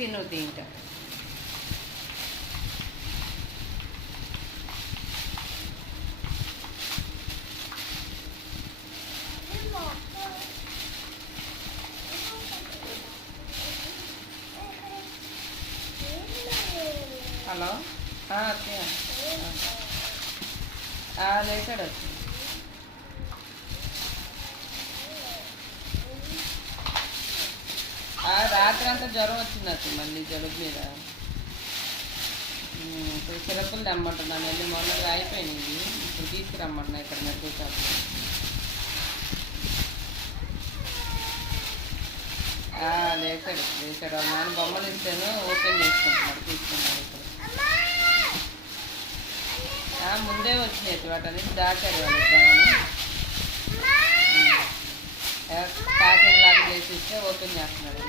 తిను తింటా. హలో లేచాడు వచ్చి. రాత్రి అంతా జ్వరం వచ్చింది మళ్ళీ జలుబు మీద. ఇప్పుడు సిరప్పులు తెమ్మంటున్నాను, వెళ్ళి మొన్నగా అయిపోయినాయి, ఇప్పుడు తీసుకురమ్మంటున్నా ఇక్కడ మెడికల్ షాప్లో. లేచాడు వాళ్ళ నాన్న బొమ్మలు ఇస్తాను ఓపెన్ చేసుకుంటున్నాడు, తీసుకున్నాడు ఇప్పుడు. ముందే వచ్చినాయి వాటన్నిటి దాచాడు వాళ్ళు ఇద్దామని. ప్యాకింగ్ లాగా చేసి ఇస్తే ఓపెన్ చేస్తున్నాడు.